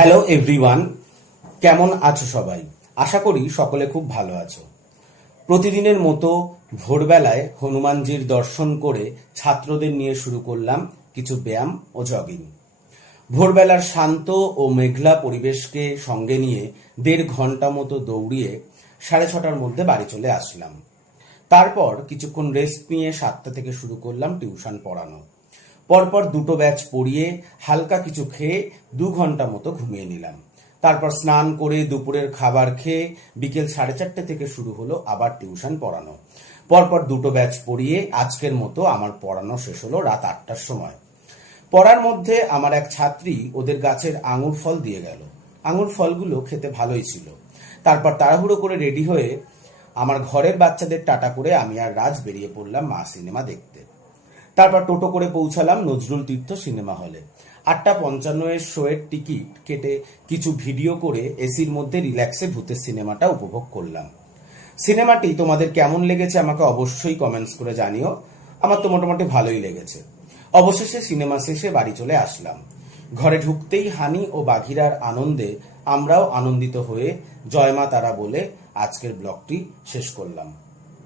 Hello everyone, কেমন আছো সবাই? আশা করি সকলে খুব ভালো আছো। প্রতিদিনের মতো ভোরবেলায় হনুমানজির দর্শন করে ছাত্রদের নিয়ে শুরু করলাম কিছু ব্যায়াম ও জগিং। ভোরবেলার শান্ত ও মেঘলা পরিবেশকে সঙ্গে নিয়ে 1.5 ঘন্টা মতো দৌড়িয়ে 6:30টার মধ্যে বাড়ি চলে আসলাম। তারপর কিছুক্ষণ রেস্ট নিয়ে 7টা থেকে শুরু করলাম টিউশন পড়ানো। পরপর 2টো ব্যাচ পড়িয়ে হালকা কিছু খেয়ে 2 ঘন্টা মতো ঘুমিয়ে নিলাম। তারপর স্নান করে দুপুরের খাবার খেয়ে বিকেল 4:30 থেকে শুরু হলো আবার টিউশন পড়ানো। পরপর 2টো ব্যাচ পড়িয়ে আজকের মতো আমার পড়ানো শেষ হলো রাত 8টার সময়। পড়ার মধ্যে আমার এক ছাত্রী ওদের গাছের আঙুর ফল দিয়ে গেল। আঙুর ফলগুলো খেতে ভালোই ছিল। তারপর তাড়াহুড়ো করে রেডি হয়ে আমার ঘরের বাচ্চাদের টাটা করে আমি আর রাজ বেরিয়ে পড়লাম মা সিনেমা দেখতে। তারপর টোটো করে পৌঁছালাম নজরুল তীর্থ সিনেমা হলে। 8:55 শোয়ের টিকিট কেটে কিছু ভিডিও করে এসির মধ্যে রিল্যাক্সে ভূতের সিনেমাটা উপভোগ করলাম। সিনেমাটি তোমাদের কেমন লেগেছে আমাকে অবশ্যই কমেন্টস করে জানিও। আমার তো মোটামুটি ভালোই লেগেছে। অবশেষে সিনেমা শেষে বাড়ি চলে আসলাম। ঘরে ঢুকতেই হানি ও বাঘিরার আনন্দে আমরাও আনন্দিত হয়ে জয় মা তারা বলে আজকের ব্লগটি শেষ করলাম।